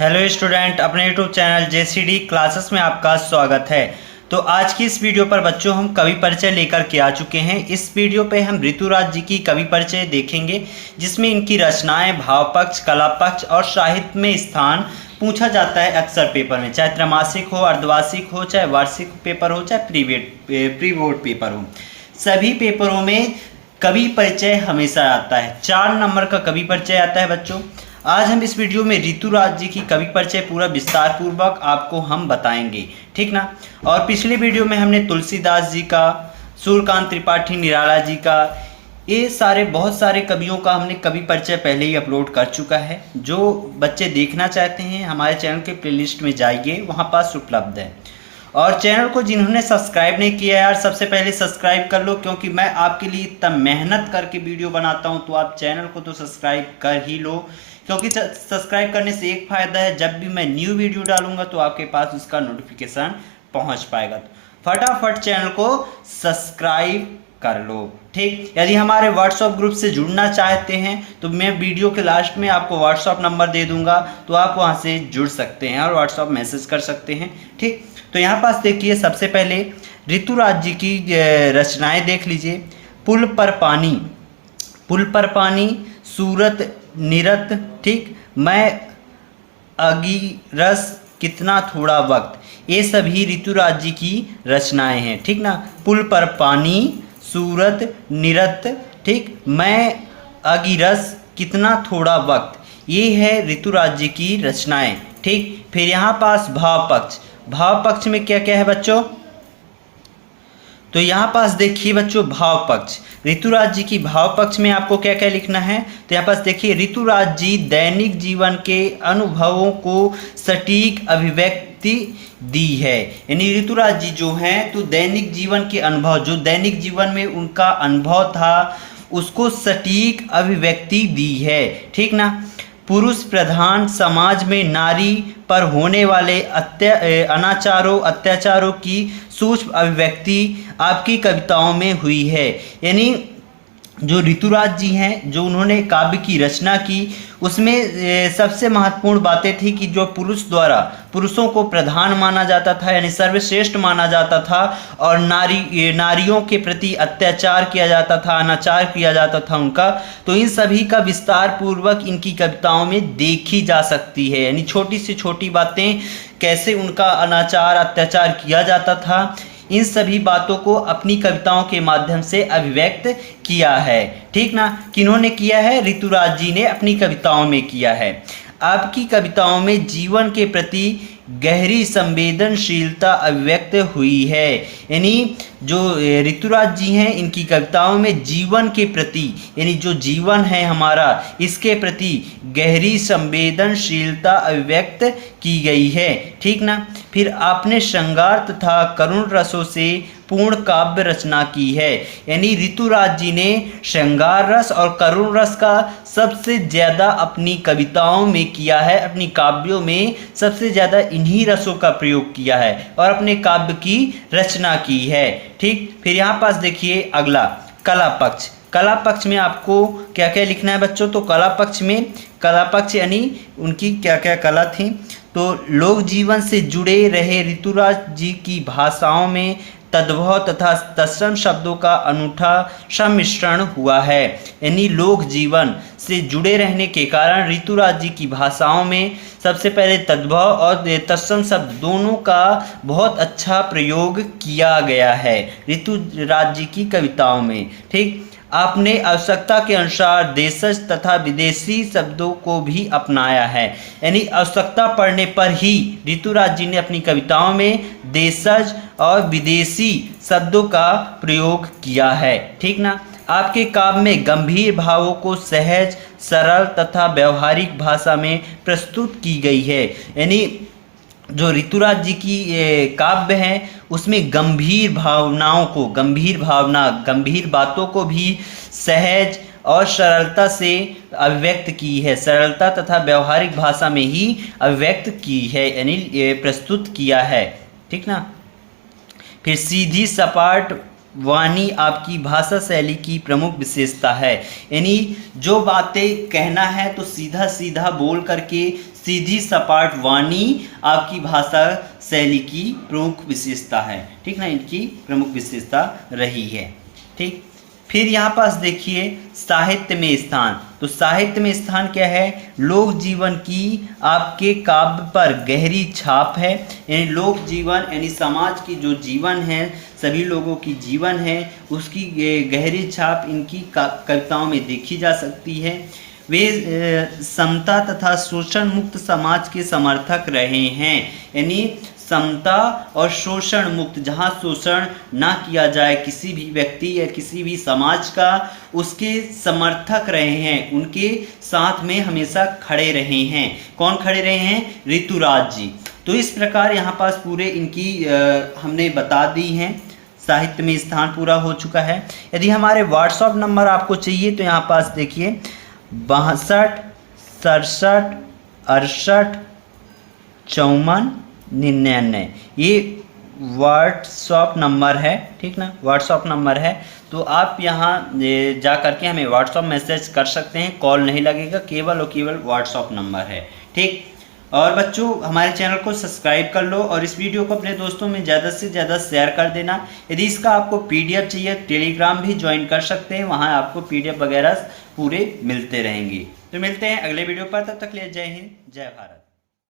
Hello student, अपने YouTube channel जेसीडी classes में आपका स्वागत है। तो आज की इस वीडियो पर बच्चों हम कवि परिचय लेकर के आ चुके हैं। इस वीडियो पे हम ऋतुराज जी की कवि परिचय देखेंगे, जिसमें इनकी रचनाएं, भाव पक्ष, कला पक्ष और साहित्य में स्थान पूछा जाता है अक्सर पेपर में, चाहे त्रैमासिक हो, अर्धवार्षिक हो, चाहे वार्षिक पेपर हो, चाहे प्री बोर्ड पेपर हो। सभी पेपरों में कवि परिचय हमेशा आता है। 4 नंबर का कवि परिचय आता है बच्चों। आज हम इस वीडियो में ऋतुराज जी की कवि परिचय पूरा विस्तार पूर्वक आपको हम बताएंगे, ठीक ना। और पिछले वीडियो में हमने तुलसीदास जी का, सूर्यकांत त्रिपाठी निराला जी का, ये सारे बहुत सारे कवियों का हमने कवि परिचय पहले ही अपलोड कर चुका है। जो बच्चे देखना चाहते हैं हमारे चैनल के प्लेलिस्ट में जाइए, वहाँ पास उपलब्ध है। और चैनल को जिन्होंने सब्सक्राइब नहीं किया यार, सबसे पहले सब्सक्राइब कर लो, क्योंकि मैं आपके लिए इतना मेहनत करके वीडियो बनाता हूं, तो आप चैनल को तो सब्सक्राइब कर ही लो। क्योंकि सब्सक्राइब करने से एक फ़ायदा है, जब भी मैं न्यू वीडियो डालूंगा तो आपके पास उसका नोटिफिकेशन पहुंच पाएगा। तो फटाफट चैनल को सब्सक्राइब कर लो, ठीक। यदि हमारे व्हाट्सएप ग्रुप से जुड़ना चाहते हैं तो मैं वीडियो के लास्ट में आपको व्हाट्सएप नंबर दे दूंगा, तो आप वहां से जुड़ सकते हैं और व्हाट्सएप मैसेज कर सकते हैं, ठीक। तो यहाँ पास देखिए, सबसे पहले ऋतुराज जी की रचनाएं देख लीजिए। पुल पर पानी, पुल पर पानी, सूरत निरत, ठीक, मैं अगीरस, कितना थोड़ा वक्त, ये सभी ऋतुराज जी की रचनाएं हैं, ठीक ना। पुल पर पानी, सूरत निरत, ठीक, मैं अगीरस, कितना थोड़ा वक्त, ये है ऋतुराज जी की रचनाएं, ठीक। फिर यहाँ पास भाव पक्ष, भाव पक्ष में क्या क्या है बच्चों, तो यहाँ पास देखिए बच्चों, भाव पक्ष, ऋतुराज जी की भाव पक्ष में आपको क्या क्या लिखना है। तो यहाँ पास देखिए, ऋतुराज जी दैनिक जीवन के अनुभवों को सटीक अभिव्यक्ति दी है। यानी ऋतुराज जी जो हैं, तो दैनिक जीवन के अनुभव, जो दैनिक जीवन में उनका अनुभव था, उसको सटीक अभिव्यक्ति दी है, ठीक ना। पुरुष प्रधान समाज में नारी पर होने वाले अत्याचारों की सूक्ष्म अभिव्यक्ति आपकी कविताओं में हुई है। यानी जो ऋतुराज जी हैं, जो उन्होंने काव्य की रचना की, उसमें सबसे महत्वपूर्ण बातें थी कि जो पुरुष द्वारा, पुरुषों को प्रधान माना जाता था, यानी सर्वश्रेष्ठ माना जाता था, और नारियों के प्रति अत्याचार किया जाता था, अनाचार किया जाता था उनका। तो इन सभी का विस्तार पूर्वक इनकी कविताओं में देखी जा सकती है। यानी छोटी से छोटी बातें, कैसे उनका अनाचार अत्याचार किया जाता था, इन सभी बातों को अपनी कविताओं के माध्यम से अभिव्यक्त किया है, ठीक ना। किन्होंने किया है, ऋतुराज जी ने अपनी कविताओं में किया है। आपकी कविताओं में जीवन के प्रति गहरी संवेदनशीलता अभिव्यक्त हुई है। यानी जो ऋतुराज जी हैं, इनकी कविताओं में जीवन के प्रति, यानी जो जीवन है हमारा, इसके प्रति गहरी संवेदनशीलता अभिव्यक्त की गई है, ठीक ना। फिर आपने श्रृंगार तथा करुण रसों से पूर्ण काव्य रचना की है। यानी ऋतुराज जी ने श्रृंगार रस और करुण रस का सबसे ज़्यादा अपनी कविताओं में किया है, अपनी काव्यों में सबसे ज़्यादा इन्हीं रसों का प्रयोग किया है और अपने काव्य की रचना की है, ठीक। फिर यहाँ पास देखिए अगला, कला पक्ष। कला पक्ष में आपको क्या क्या लिखना है बच्चों, तो कला पक्ष में, कला पक्ष यानी उनकी क्या क्या कला थी। तो लोक जीवन से जुड़े रहे ऋतुराज जी की भाषाओं में तद्भव तथा तत्सम शब्दों का अनूठा सम्मिश्रण हुआ है। यानी लोक जीवन से जुड़े रहने के कारण ऋतुराज जी की भाषाओं में सबसे पहले तद्भव और तत्सम शब्द दोनों का बहुत अच्छा प्रयोग किया गया है ऋतुराज जी की कविताओं में, ठीक। आपने आवश्यकता के अनुसार देशज तथा विदेशी शब्दों को भी अपनाया है। यानी आवश्यकता पड़ने पर ही ऋतुराज जी ने अपनी कविताओं में देशज और विदेशी शब्दों का प्रयोग किया है, ठीक ना। आपके काव्य में गंभीर भावों को सहज, सरल तथा व्यवहारिक भाषा में प्रस्तुत की गई है। यानी जो ऋतुराज जी की काव्य हैं, उसमें गंभीर भावनाओं को, गंभीर बातों को भी सहज और सरलता से अभिव्यक्त की है, सरलता तथा व्यवहारिक भाषा में ही अभिव्यक्त की है, यानी प्रस्तुत किया है, ठीक ना। फिर सीधी सपाट वाणी आपकी भाषा शैली की प्रमुख विशेषता है। यानी जो बातें कहना है तो सीधा सीधा बोल करके सीधी सपाट वाणी आपकी भाषा शैली की प्रमुख विशेषता है, ठीक ना, इनकी प्रमुख विशेषता रही है। ठीक, फिर यहाँ पास देखिए साहित्य में स्थान। तो साहित्य में स्थान क्या है? लोक जीवन की आपके काव्य पर गहरी छाप है, यानी लोक जीवन यानी समाज की जो जीवन है, सभी लोगों की जीवन है, उसकी गहरी छाप इनकी कविताओं में देखी जा सकती है। वे समता तथा शोषण मुक्त समाज के समर्थक रहे हैं, यानी समता और शोषण मुक्त, जहाँ शोषण ना किया जाए किसी भी व्यक्ति या किसी भी समाज का, उसके समर्थक रहे हैं, उनके साथ में हमेशा खड़े रहे हैं। कौन खड़े रहे हैं? ऋतुराज जी। तो इस प्रकार यहाँ पास पूरे इनकी हमने बता दी हैं। साहित्य में स्थान पूरा हो चुका है। यदि हमारे व्हाट्सएप नंबर आपको चाहिए तो यहाँ पास देखिए 62 67 68 54 99, ये व्हाट्सएप नंबर है, ठीक ना, व्हाट्सएप नंबर है। तो आप यहाँ जा करके हमें व्हाट्सएप मैसेज कर सकते हैं, कॉल नहीं लगेगा, केवल और केवल व्हाट्सएप नंबर है। ठीक, और बच्चों हमारे चैनल को सब्सक्राइब कर लो और इस वीडियो को अपने दोस्तों में ज़्यादा से ज़्यादा शेयर कर देना। यदि इसका आपको पीडीएफ चाहिए, टेलीग्राम भी ज्वाइन कर सकते हैं, वहाँ आपको पीडीएफ वगैरह पूरे मिलते रहेंगे। तो मिलते हैं अगले वीडियो पर, तब तक के लिए जय हिंद, जय भारत।